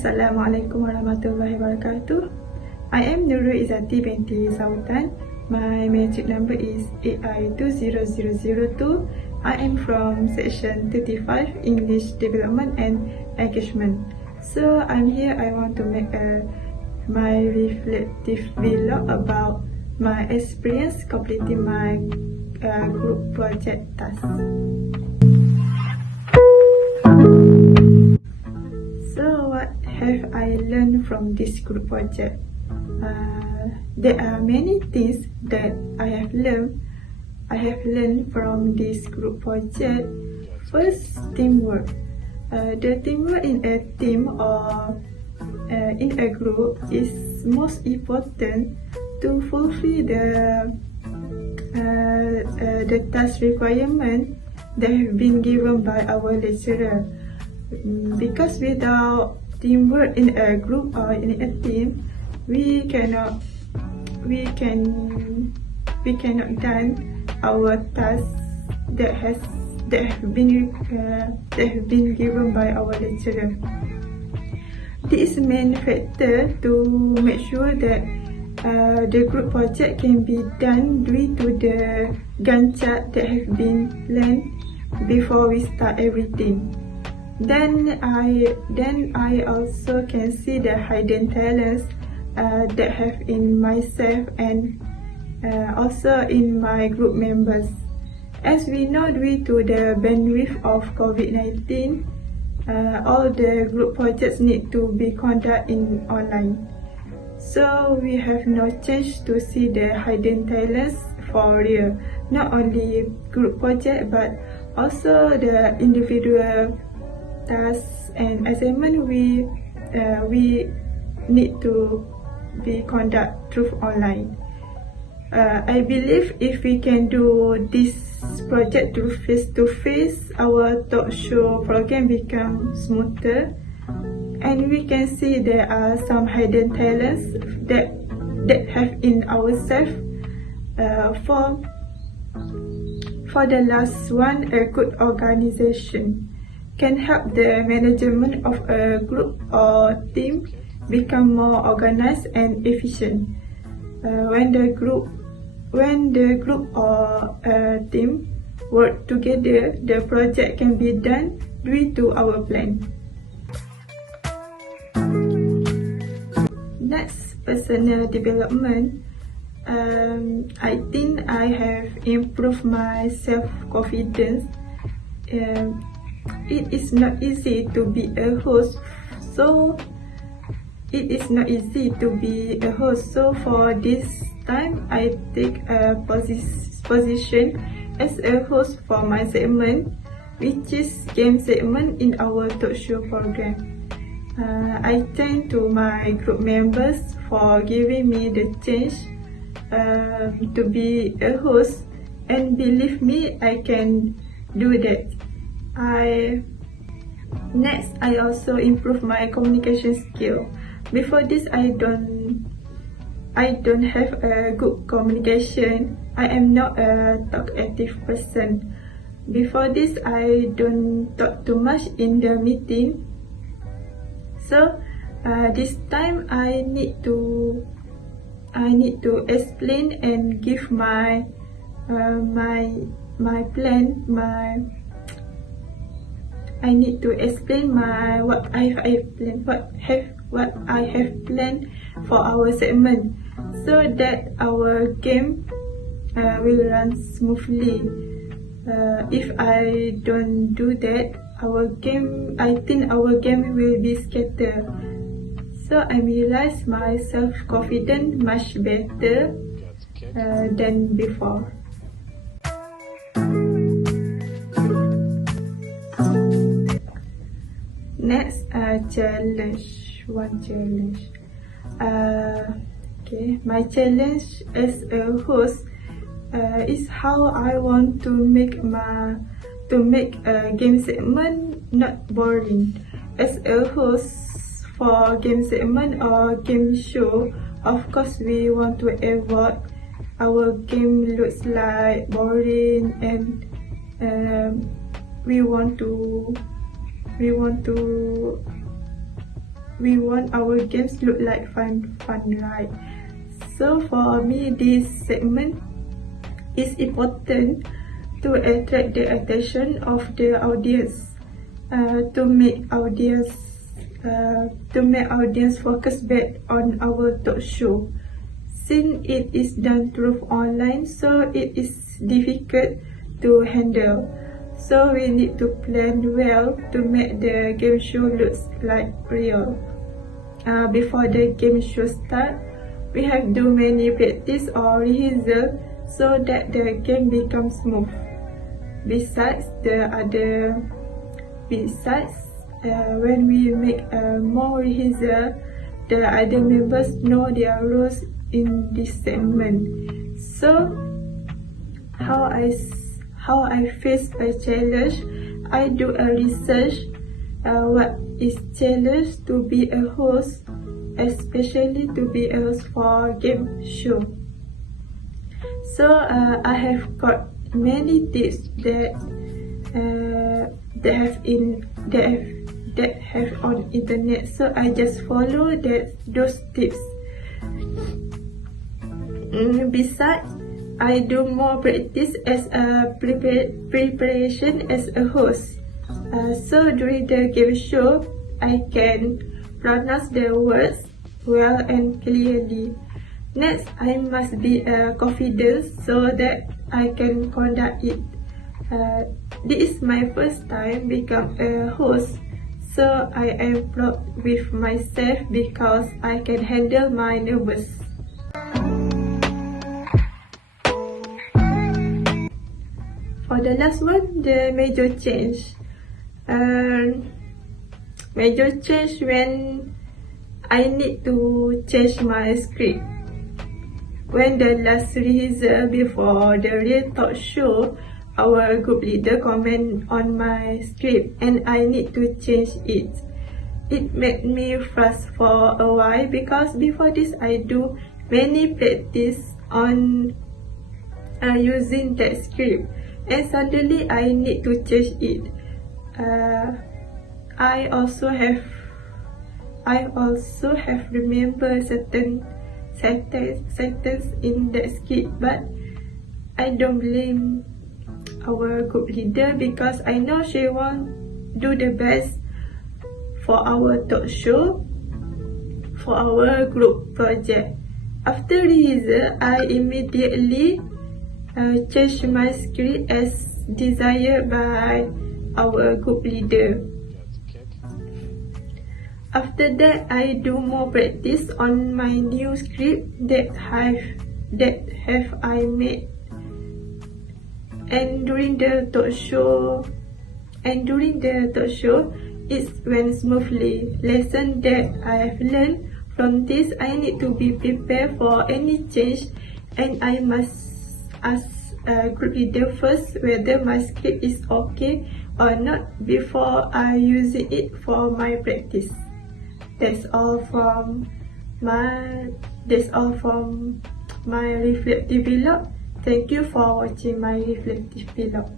Assalamualaikum warahmatullahi wabarakatuh. I am Nurul Izzati binti Sautan. My magic number is AI20002. I am from section 35 English Development and Engagement. So I'm here. I want to make my reflective vlog about my experience completing my group project task. So what have I learned from this group project? There are many things that I have learned from this group project. First, teamwork. The teamwork in a team or in a group is most important to fulfill the task requirement that have been given by our lecturer. Because without teamwork in a group or in a team, we cannot done our tasks that have been given by our lecturer. This is main factor to make sure that the group project can be done due to the Gantt chart that have been planned before we start everything. Then I also can see the hidden talents that have in myself and also in my group members. As we know, due to the bandwidth of COVID-19, all the group projects need to be conducted in online. So we have no chance to see the hidden talents for real. Not only group project but also the individual tasks and assignment we need to be conducted through online. I believe if we can do this project to face, our talk show program become smoother, and we can see there are some hidden talents that have in ourselves. For the last one, a good organization can help the management of a group or team become more organized and efficient. When the group or team work together, the project can be done due to our plan. Next, personal development. I think I have improved my self-confidence. It is not easy to be a host, so for this time I take a position as a host for my segment, which is game segment in our talk show program. I thank to my group members for giving me the chance to be a host, and believe me, I can do that. Next, I also improve my communication skill. Before this, I don't have a good communication. I am not a talkative person. Before this, I don't talk too much in the meeting. So this time I need to explain and give my plan. I need to explain what I have planned for our segment, so that our game will run smoothly. If I don't do that, I think our game will be scattered. So I realize my self-confidence much better than before. Next, challenge. My challenge as a host is how I want to make a game segment not boring. As a host for game segment or game show, of course we want to avoid our game looks like boring, and we want to we want our games look like fun, right? So for me, this segment is important to attract the attention of the audience, to make audience focus back on our talk show. Since it is done through online, so it is difficult to handle. So we need to plan well to make the game show look like real. Before the game show start, we have do many practice or rehearsal so that the game becomes smooth. Besides, when we make more rehearsal, the other members know their roles in this segment. So, how I face a challenge, I do a research. What is challenge to be a host, especially to be a host for game show. So I have got many tips that have on internet. So I just follow those tips. Besides, I do more practice as a preparation as a host. So during the game show, I can pronounce the words well and clearly. Next, I must be confident so that I can conduct it. This is my first time become a host, so I am proud with myself because I can handle my nervous. For the last one, the major change. Major change when I need to change my script. When the last rehearsal before the real talk show, our group leader comment on my script and I need to change it. It made me frustrated for a while because before this I do many practice on using that script, and suddenly I need to change it. I also have remembered certain sentence in the script, but I don't blame our group leader because I know she won't do the best for our talk show, for our group project. After rehearsal, I immediately changed my script as desired by our group leader. After that, I do more practice on my new script that have I made. And during the talk show, it went smoothly. Lesson that I have learned from this: I need to be prepared for any change, and I must ask group leader first whether my script is okay or not before I use it for my practice. That's all from my reflective vlog. Thank you for watching my reflective vlog.